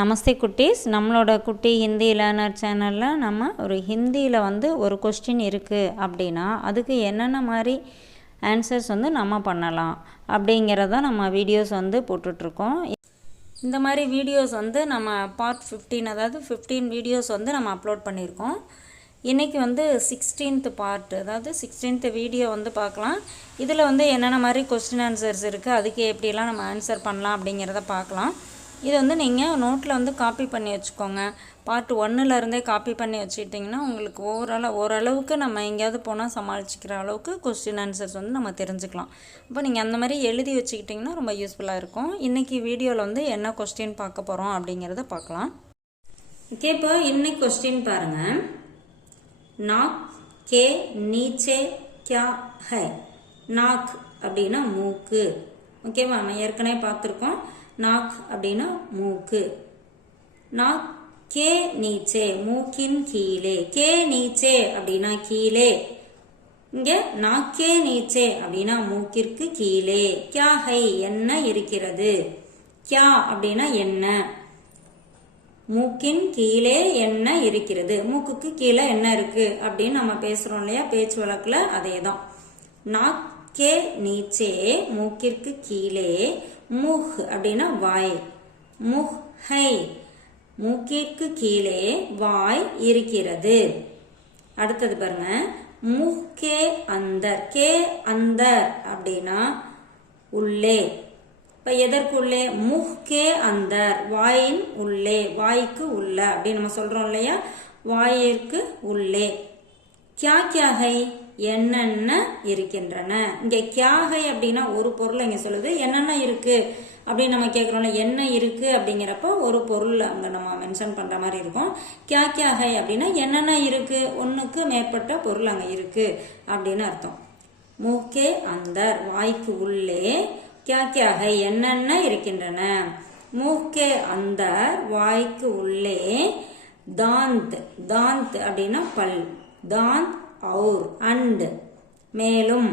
நமஸ்தே குட்டீஸ், நம்மளோட குட்டி ஹிந்தி லேர்னர் சேனலில் நம்ம ஒரு ஹிந்தியில் ஒரு கொஸ்டின் இருக்குது அப்படின்னா அதுக்கு என்னென்ன மாதிரி ஆன்சர்ஸ் நம்ம பண்ணலாம் அப்படிங்கிறத நம்ம வீடியோஸ் போட்டுட்ருக்கோம். இந்த மாதிரி வீடியோஸ் நம்ம பார்ட் 15, அதாவது 15 வீடியோஸ் நம்ம அப்லோட் பண்ணியிருக்கோம். இன்றைக்கி 16th பார்ட், அதாவது 16th வீடியோ பார்க்கலாம். இதில் என்னென்ன மாதிரி கொஸ்டின் ஆன்சர்ஸ் இருக்குது, அதுக்கு எப்படிலாம் நம்ம ஆன்சர் பண்ணலாம் அப்படிங்கிறத பார்க்கலாம். இது நீங்கள் நோட்டில் காப்பி பண்ணி வச்சுக்கோங்க. பார்ட் 1லேருந்தே காப்பி பண்ணி வச்சுக்கிட்டிங்கன்னா உங்களுக்கு ஓரளவுக்கு நம்ம எங்கேயாவது போனால் சமாளிச்சிக்கிற அளவுக்கு கொஸ்டின் ஆன்சர்ஸ் நம்ம தெரிஞ்சுக்கலாம். இப்போ நீங்கள் அந்த மாதிரி எழுதி வச்சுக்கிட்டிங்கன்னா ரொம்ப யூஸ்ஃபுல்லாக இருக்கும். இன்றைக்கி வீடியோவில் என்ன கொஸ்டின் பார்க்க போகிறோம் அப்படிங்கிறத பார்க்கலாம். ஓகே, இப்போ இன்னைக்கு கொஸ்டின் பாருங்கள். நாக் கே நீச்சே கியா ஹை. நாக் அப்படின்னா மூக்கு. ஓகேவா, நம்ம ஏற்கனவே பார்த்துருக்கோம். நாக் அப்படின்னா மூக்கு. நாக் கே நீச்சே, மூக்கின் கீழே. கே நீச்சே அப்படின்னா கீழே. இங்க நாக்கே நீச்சே அப்படின்னா மூக்கிற்கு கீழே. கியா ஹை, என்ன இருக்கிறது. கியா அப்படின்னா என்ன. மூக்கின் கீழே என்ன இருக்கிறது, மூக்குக்கு கீழே என்ன இருக்கு அப்படின்னு நம்ம பேசுறோம் இல்லையா, பேச்சு வழக்குல அதே தான். நாக்கே நீச்சே, மூக்கிற்கு கீழே. முஹ் அப்படின்னா வாய். முஹ் ஹை, மூக்கிற்கு கீழே வாய் இருக்கிறது. அடுத்தது பாருங்க, முஹ் கே அந்தர். கே அந்தர் அப்படின்னா உள்ளே. இப்ப எதற்குள்ளே, முஹ் கே அந்தர், வாயின் உள்ளே, வாய்க்கு உள்ள அப்படின்னு நம்ம சொல்றோம் இல்லையா, வாயிற்கு உள்ளே. கியா கியா ஹை, என்னென்ன இருக்கின்றன. இங்க கியா ஹை அப்படின்னா ஒரு பொருள் இங்க சொல்லுது. என்னென்ன இருக்கு அப்படின்னு நம்ம கேட்கிறோம்ல, என்ன இருக்கு அப்படிங்கிறப்ப ஒரு பொருள் அங்க நம்ம மென்ஷன் பண்ற மாதிரி இருக்கும். கியா கியா ஹை அப்படின்னா என்னென்ன இருக்கு, ஒண்ணுக்கு மேற்பட்ட பொருள் அங்க இருக்கு அப்படின்னு அர்த்தம். மூக்கே அந்தர், வாய்க்கு உள்ளே. கியா கியா ஹை, என்னென்ன இருக்கின்றன. மூக்கே அந்தர், வாய்க்கு உள்ளே. தாந்த், தாந்த் அப்படின்னா பல். தாந்த் அவுர், அண்ட் மேலும்.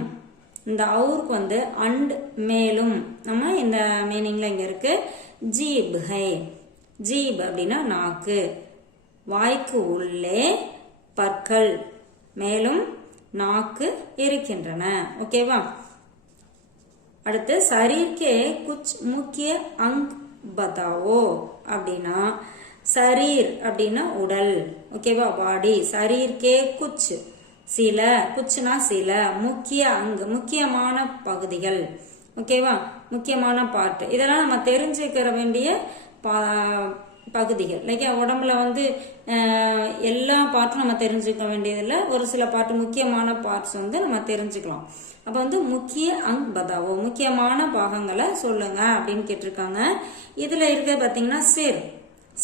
இந்த அவுருக்கு அண்ட் மேலும் நம்ம இந்த மீனிங்ல இங்க இருக்கு. ஜீப் ஹை, ஜீப் அப்படின்னா நாக்கு. வாய்க்கு உள்ளே பற்கள், மேலும் நாக்கு இருக்கின்றன. ஓகேவா. அடுத்து சரீர்கே குச் முக்கிய அங் பதாவோ அப்படின்னா, சரீர் அப்படின்னா உடல். ஓகேவா, பாடி. சரீர்கே குச், சில. குச்னா சில. முக்கிய அங்கு, முக்கியமான பகுதிகள். ஓகேவா, முக்கியமான பார்ட். இதெல்லாம் நம்ம தெரிஞ்சுக்கிற வேண்டிய பகுதிகள். லைக் உடம்புல எல்லா பார்ட்டும் நம்ம தெரிஞ்சுக்க வேண்டியதில்லை. ஒரு சில பார்ட், முக்கியமான பார்ட்ஸ் நம்ம தெரிஞ்சுக்கலாம். அப்ப முக்கிய அங் பதாவோ, முக்கியமான பாகங்களை சொல்லுங்க அப்படின்னு கேட்டிருக்காங்க. இதுல இருக்க பாத்தீங்கன்னா சிர்.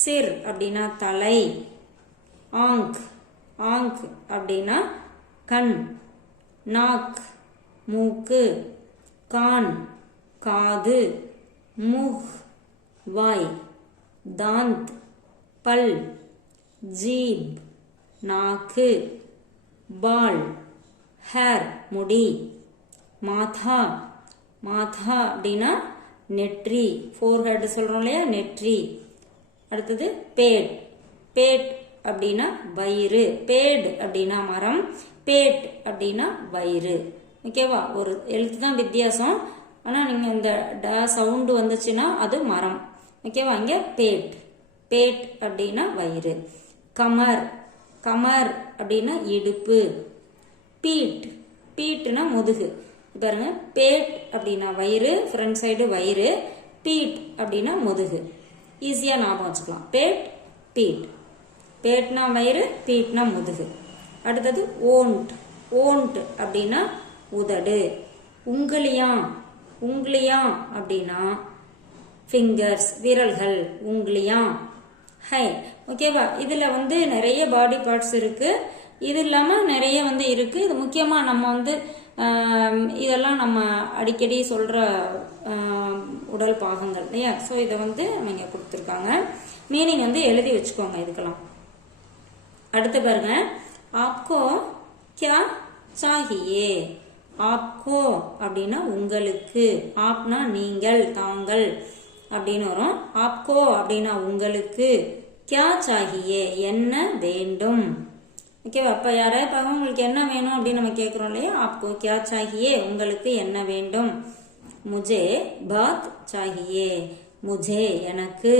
சிர் அப்படின்னா தலை. ஆங்க், ஆங்க் அப்படின்னா கண். நாக் மூக்கு. கான் காது. முஹ் வாய். தாந்த் பல். ஜீப் நாக்கு. பால் ஹேர் முடி. மாதா, மாதா அப்படின்னா நெற்றி. ஃபோர்ஹெட் சொல்றோம் இல்லையா, நெற்றி. அடுத்தது பேட். பேட் அப்படின்னா வயிறு. பேட் அப்படின்னா மரம். பேட் அப்படின்னா வயிறு. ஓகேவா, ஒரு எழுத்து தான் வித்தியாசம். ஆனா நீங்க இந்த ட சவுண்ட் வந்துச்சுன்னா அது மரம். ஓகேவா, இங்க பேட். பேட் அப்படின்னா வயிறு. கமர், கமர் அப்படின்னா இடுப்பு. பீட், பீட்னா முதுகு. பாருங்க, பேட் அப்படின்னா வயிறு, ஃப்ரண்ட் சைடு வயிறு. பீட் அப்படின்னா முதுகு. ஈஸியா ஞாபகம் வச்சுக்கலாம். Bad, beat. பேட்னா வயிறு, பீட்னா முதுகு. அடுத்தது ஓண்ட். ஓண்ட் அப்படின்னா உதடு. உங்களியாம், உங்களியாம் அப்படின்னா ஃபிங்கர்ஸ், விரல்கள். உங்களியாம் ஹை. ஓகேவா, இதுல நிறைய பாடி பார்ட்ஸ் இருக்கு. இது இல்லாம நிறைய இருக்கு. இது முக்கியமா நம்ம இதெல்லாம் நம்ம அடிக்கடி சொல்ற உடல் பாகங்கள் இல்லையா. ஸோ இதை நம்ம இங்க கொடுத்துருக்காங்க. மீனிங் எழுதி வச்சுக்கோங்க இதுக்கெல்லாம். அடுத்து பாருங்க, ஆப்கோ கியா சாஹியே. ஆப்கோ அப்படின்னா உங்களுக்கு. ஆப்னா நீங்கள், தாங்கள். அப்படின்னு வரும். ஆப்கோ அப்படின்னா உங்களுக்கு, கியா சாஹியே என்ன வேண்டும். ஓகேவா? அப்ப யாராவது பார்க்க உங்களுக்கு என்ன வேணும் அப்படின்னு நம்ம கேட்கிறோம் இல்லையா, ஆப்கோ கியா சாஹியே உங்களுக்கு என்ன வேண்டும். முஜே பாத் சாஹியே முஜே எனக்கு,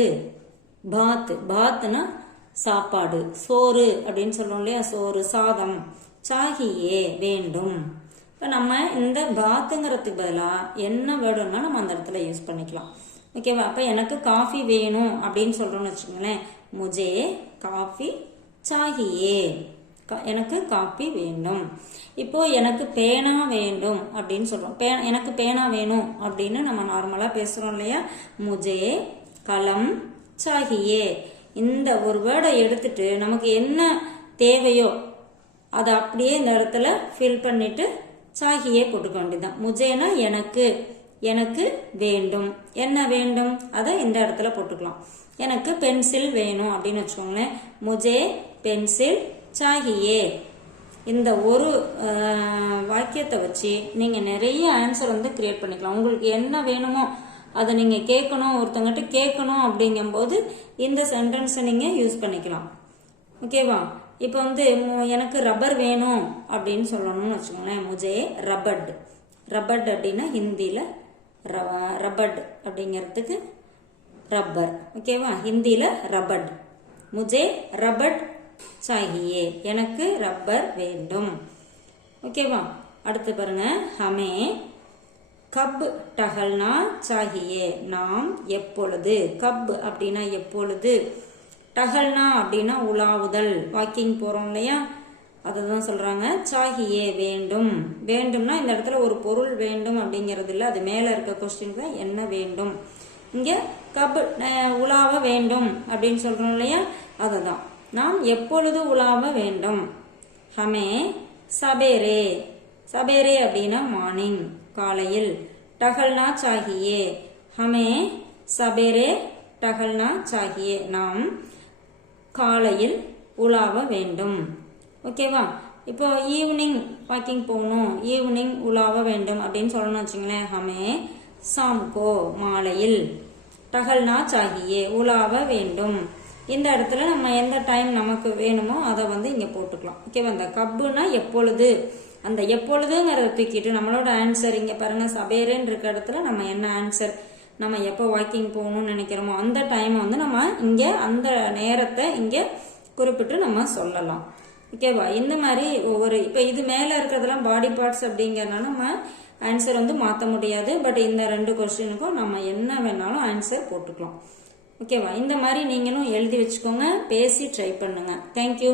பாத் பாத்னா சாப்பாடு சோறு அப்படின்னு சொல்றோம் இல்லையா, சோறு சாதம், சாஹியே வேண்டும். இப்போ நம்ம இந்த பாத்துங்கிறதுக்கு பதிலாக என்ன வேர்டுன்னா நம்ம அந்த இடத்துல யூஸ் பண்ணிக்கலாம். ஓகேவா? அப்போ எனக்கு காஃபி வேணும் அப்படின்னு சொல்றோம்னு வச்சுக்கோங்களேன், முஜே காஃபி சாஹியே எனக்கு காஃபி வேண்டும். இப்போ எனக்கு பேனா வேண்டும் அப்படின்னு சொல்றோம். எனக்கு பேனா வேணும் அப்படின்னு நம்ம நார்மலா பேசுறோம் இல்லையா, முஜே கலம் சாஹியே. இந்த ஒரு வேர்டை எடுத்துட்டு நமக்கு என்ன தேவையோ அதை அப்படியே இந்த இடத்துல ஃபில் பண்ணிட்டு சாஹியே போட்டுக்க வேண்டியதுதான். முஜேனா எனக்கு, எனக்கு வேண்டும், என்ன வேண்டும் அதை இந்த இடத்துல போட்டுக்கலாம். எனக்கு பென்சில் வேணும் அப்படின்னு வச்சுக்கோங்களேன், முஜே பென்சில் சாஹியே. இந்த ஒரு வாக்கியத்தை வச்சு நீங்க நிறைய ஆன்சர் வந்து கிரியேட் பண்ணிக்கலாம். உங்களுக்கு என்ன வேணுமோ அதை நீங்க கேட்கணும், ஒருத்தங்கிட்ட கேட்கணும் அப்படிங்கும்போது இந்த சென்டென்ஸை நீங்க யூஸ் பண்ணிக்கலாம். ஓகேவா? இப்போ வந்து எனக்கு ரப்பர் வேணும் அப்படின்னு சொல்லணும்னு வச்சுக்கோங்களேன், முஜே ரப்பட். ரப்பட் அப்படின்னா ஹிந்தியில ரப்பட் அப்படிங்கிறதுக்கு ரப்பர். ஓகேவா? ஹிந்தியில ரப்பட். முஜே ரப்பட் சாஹியே எனக்கு ரப்பர் வேண்டும். ஓகேவா? அடுத்து பாருங்க, ஹமே கப் டஹல்னா சாஹியே நாம் எப்பொழுது. கப் அப்படின்னா எப்பொழுது, டஹல்னா அப்படின்னா உலாவுதல், வாக்கிங் போறோம் இல்லையா, அதுதான் சொல்றாங்க. சாஹியே வேண்டும். வேண்டும்னா இந்த இடத்துல ஒரு பொருள் வேண்டும் அப்படிங்கிறது இல்லை, அது மேல இருக்க கொஸ்டின் தான் என்ன வேண்டும். இங்க கப் உலாவ வேண்டும் அப்படின்னு சொல்றோம் இல்லையா, அதுதான் நாம் எப்பொழுது உலாவ வேண்டும். ஹமே சபேரே, சபேரே அப்படின்னா மார்னிங் காலையில், டஹல்னா சாஹியே ஹமே சபேரே டஹல்னா சாஹியே நாம் காலையில் உலாவ வேண்டும். ஓகேவா? இப்போ ஈவினிங் வாக்கிங் போகணும், ஈவினிங் உலாவ வேண்டும் அப்படின்னு சொல்லணும்னு வச்சுங்களேன், ஹமே சாம்கோ மாலையில், டஹல்னா சாஹியே உலாவ வேண்டும். இந்த இடத்துல நம்ம எந்த டைம் நமக்கு வேணுமோ அதை வந்து இங்க போட்டுக்கலாம். ஓகேவா? இந்த கப்புனா எப்பொழுது, அந்த எப்பொழுதுங்கிறத தூக்கிட்டு நம்மளோட ஆன்சர் இங்க பாருங்க, சபேரேன்னு இருக்க இடத்துல நம்ம என்ன ஆன்சர், நம்ம எப்போ வாக்கிங் போகணும்னு நினைக்கிறோமோ அந்த டைம் வந்து நம்ம இங்க அந்த நேரத்தை இங்க குறிப்பிட்டு நம்ம சொல்லலாம். ஓகேவா? இந்த மாதிரி ஒவ்வொரு, இப்போ இது மேல இருக்கிறதெல்லாம் பாடி பார்ட்ஸ் அப்படிங்கறதுனால நம்ம ஆன்சர் வந்து மாற்ற முடியாது. பட் இந்த ரெண்டு கொஸ்டினுக்கும் நம்ம என்ன வேணாலும் ஆன்சர் போட்டுக்கலாம். ஓகேவா? இந்த மாதிரி நீங்களும் எழுதி வச்சுக்கோங்க, பேசி ட்ரை பண்ணுங்க. தேங்க்யூ.